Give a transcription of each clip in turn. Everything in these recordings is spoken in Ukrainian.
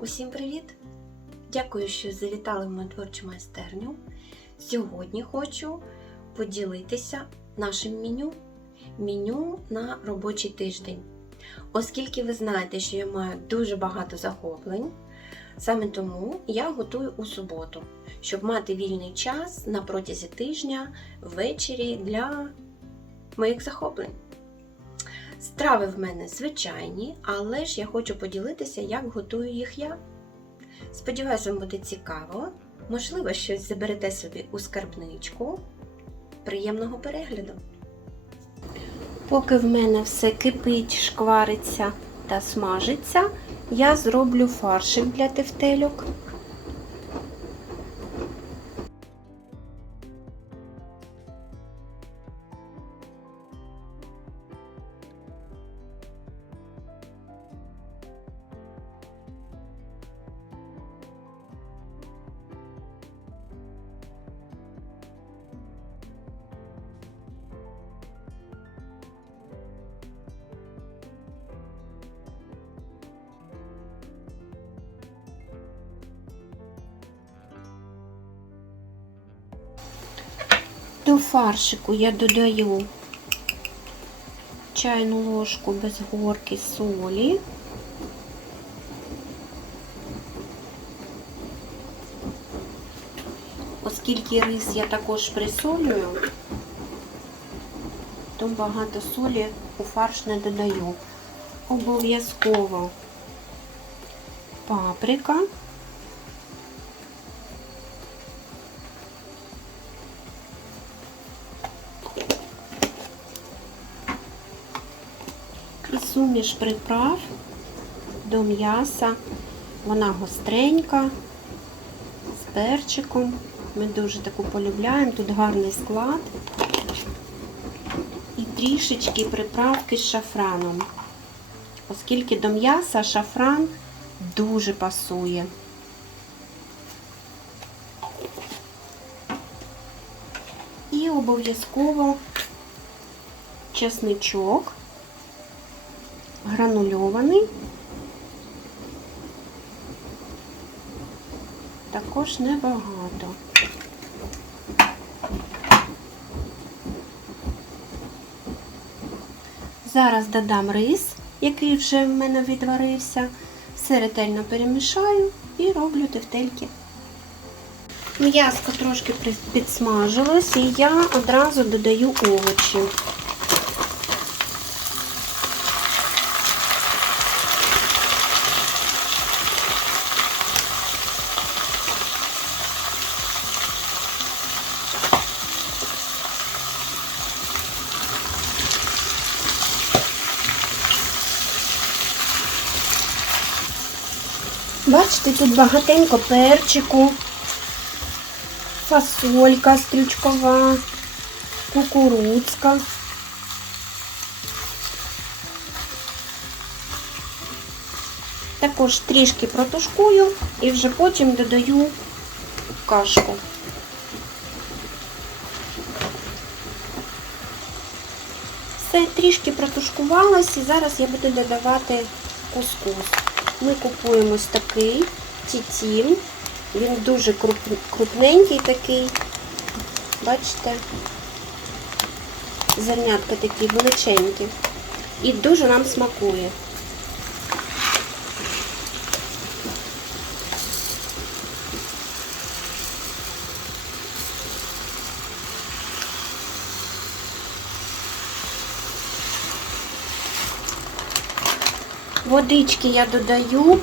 Усім привіт! Дякую, що завітали в мою творчу майстерню. Сьогодні хочу поділитися нашим меню. Меню на робочий тиждень. Оскільки ви знаєте, що я маю дуже багато захоплень, саме тому я готую у суботу, щоб мати вільний час на протязі тижня ввечері для моїх захоплень. Страви в мене звичайні, але ж я хочу поділитися, як готую їх я. Сподіваюсь, вам буде цікаво. Можливо, щось заберете собі у скарбничку. Приємного перегляду! Поки в мене все кипить, шквариться та смажиться, я зроблю фаршик для тефтельок. До фаршику я додаю чайну ложку без горки солі. Оскільки рис я також присолюю, то багато солі у фарш не додаю. Обов'язково паприка. Суміш приправ до м'яса. Вона гостренька, з перчиком. Ми дуже таку полюбляємо, тут гарний склад. І трішечки приправки з шафраном. Оскільки до м'яса шафран дуже пасує. І обов'язково чесничок гранульований, також небагато. Зараз додам рис, який вже в мене відварився, все ретельно перемішаю і роблю тефтельки. М'яско трошки підсмажилось і я одразу додаю овочі. Бачите, тут багатенько перчику, фасолька стрючкова, кукурудзка. Також трішки протушкую і вже потім додаю кашку. Все трішки протушкувалось і зараз я буду додавати кускус. Ми купуємо ось такий тітім. Він дуже крупненький такий. Бачите? Зернятка такі величенькі. І дуже нам смакує. Водички я додаю,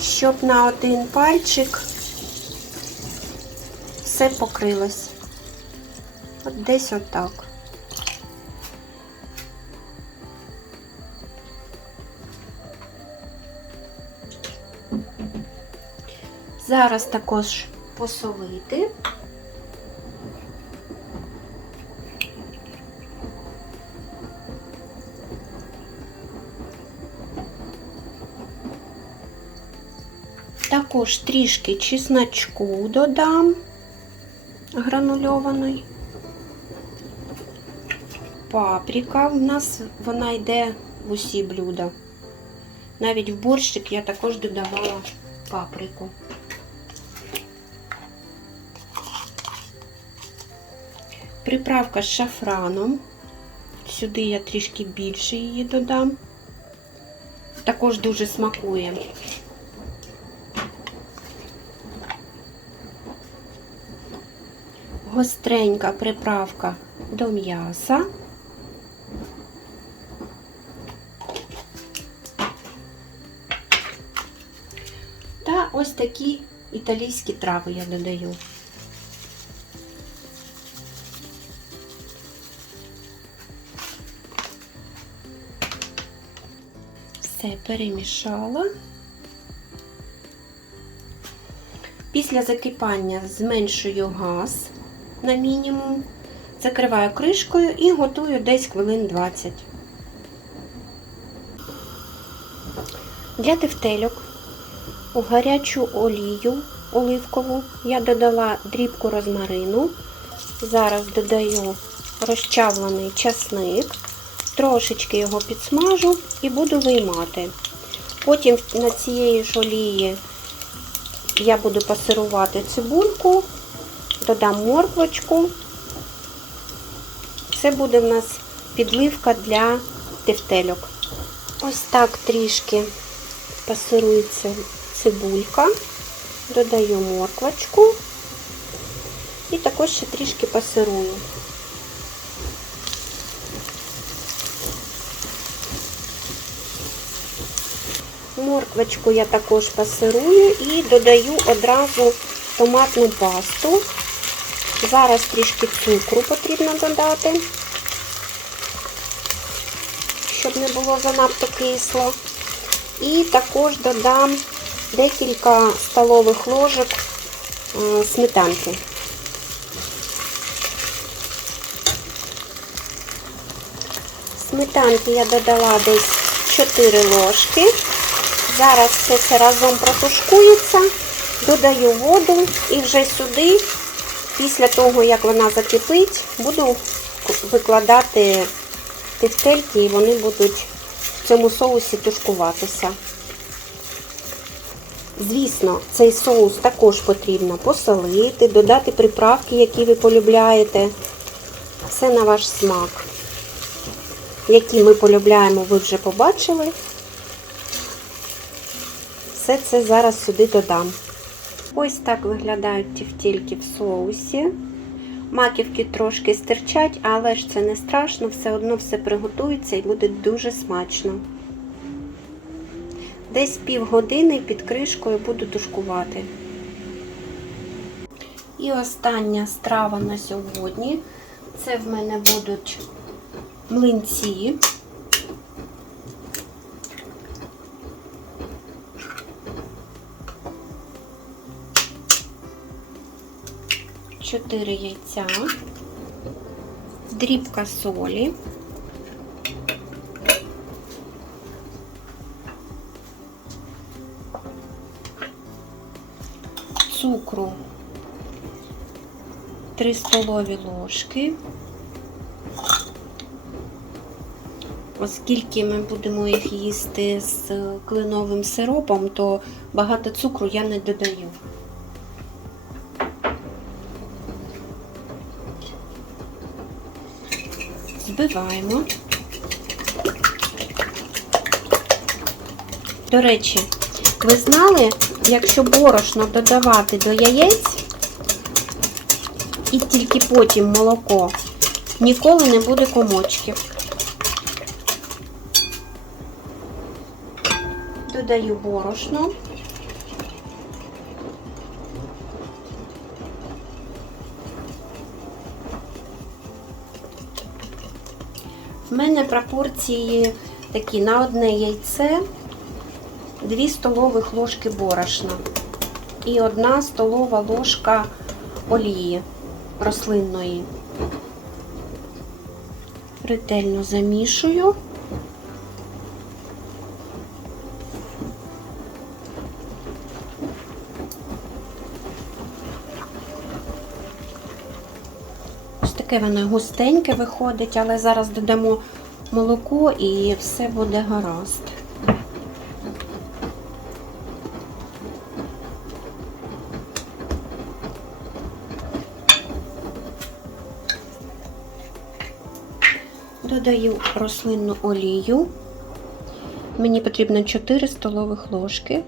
щоб на один пальчик все покрилось. От десь отак. Зараз також посолити. Також трішки чесночку додам гранульований. Паприка в нас вона йде в усі блюда. Навіть в борщик я також додавала паприку. Приправка з шафраном. Сюди я трішки більше її додам. Також дуже смакує. Гостренька приправка до м'яса. Та ось такі італійські трави я додаю. Все перемішала. Після закипання зменшую газ на мінімум, закриваю кришкою і готую десь хвилин 20. Для тефтельок у гарячу олію оливкову я додала дрібку розмарину. Зараз додаю розчавлений часник, трошечки його підсмажу і буду виймати. Потім на цієї ж олії я буду пасирувати цибульку, додам морквочку. Це буде в нас підливка для тефтельок. Ось так трішки пасирується цибулька, додаю морквочку і також ще трішки пасирую. Морквочку я також пасирую і додаю одразу томатну пасту. Зараз трішки цукру потрібно додати, щоб не було занадто кисло. І також додам декілька столових ложок е, сметанки. Сметанки я додала десь 4 ложки. Зараз все це разом протушкується, додаю воду і вже сюди, після того, як вона закипить, буду викладати тефтельки і вони будуть в цьому соусі тушкуватися. Звісно, цей соус також потрібно посолити, додати приправки, які ви полюбляєте. Все на ваш смак. Які ми полюбляємо, ви вже побачили. Все це зараз сюди додам. Ось так виглядають тівтільки в соусі. Маківки трошки стирчать, але ж це не страшно, все одно все приготується і буде дуже смачно. Десь півгодини під кришкою буду тушкувати. І остання страва на сьогодні. Це в мене будуть млинці. Чотири яйця, дрібка солі, цукру 3 столові ложки. Оскільки ми будемо їх їсти з кленовим сиропом, то багато цукру я не додаю. Збиваємо. До речі, ви знали, якщо борошно додавати до яєць і тільки потім молоко, ніколи не буде комочків. Додаю борошно. В мене пропорції такі на одне яйце 2 столових ложки борошна і 1 столова ложка олії рослинної. Ретельно замішую. таке воно густеньке виходить, але зараз додамо молоко і все буде гаразд. Додаю рослинну олію. Мені потрібно 4 столових ложки.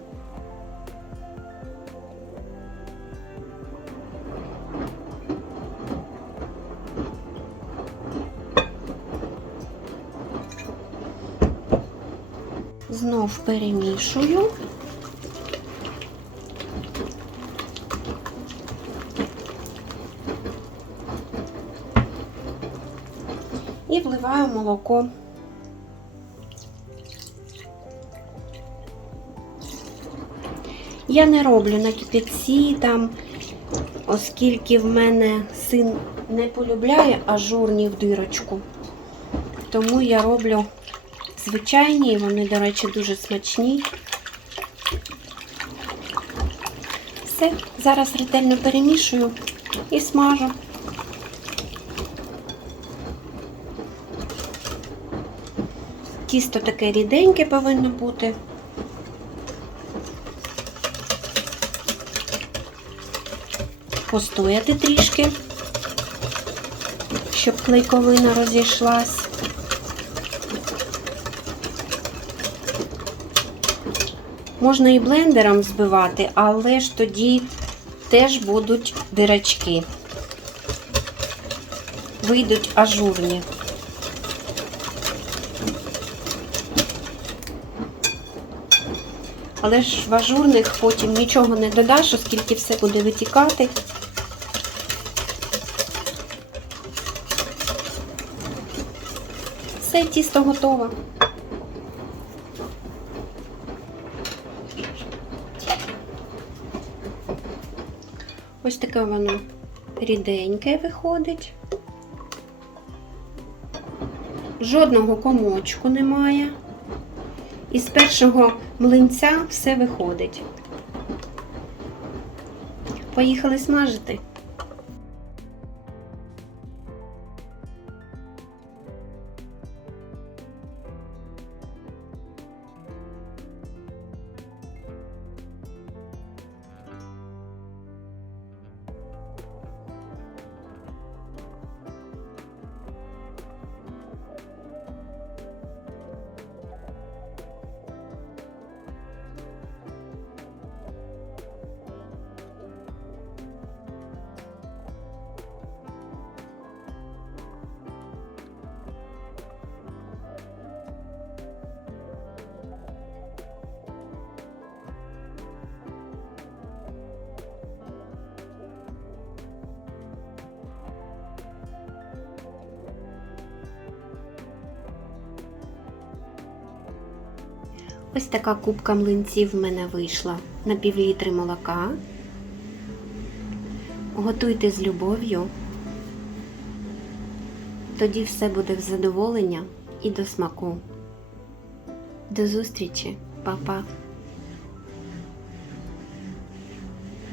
Перемішую. І вливаю молоко. Я не роблю на кипятці там, оскільки в мене син не полюбляє ажурні в дирочку. Тому я роблю звичайні, вони, до речі, дуже смачні. Все, зараз ретельно перемішую і смажу. Тісто таке ріденьке повинно бути. Постояти трішки, щоб клейковина розійшлась. Можна і блендером збивати, але ж тоді теж будуть дирочки. Вийдуть ажурні. Але ж в ажурних потім нічого не додаш, оскільки все буде витікати. Все, тісто готове. Ось таке воно ріденьке виходить. Жодного комочку немає. І з першого млинця все виходить. Поїхали смажити. Ось така кубка млинців в мене вийшла на півлітри молока. Готуйте з любов'ю. Тоді все буде в задоволення і до смаку. До зустрічі, Па-па!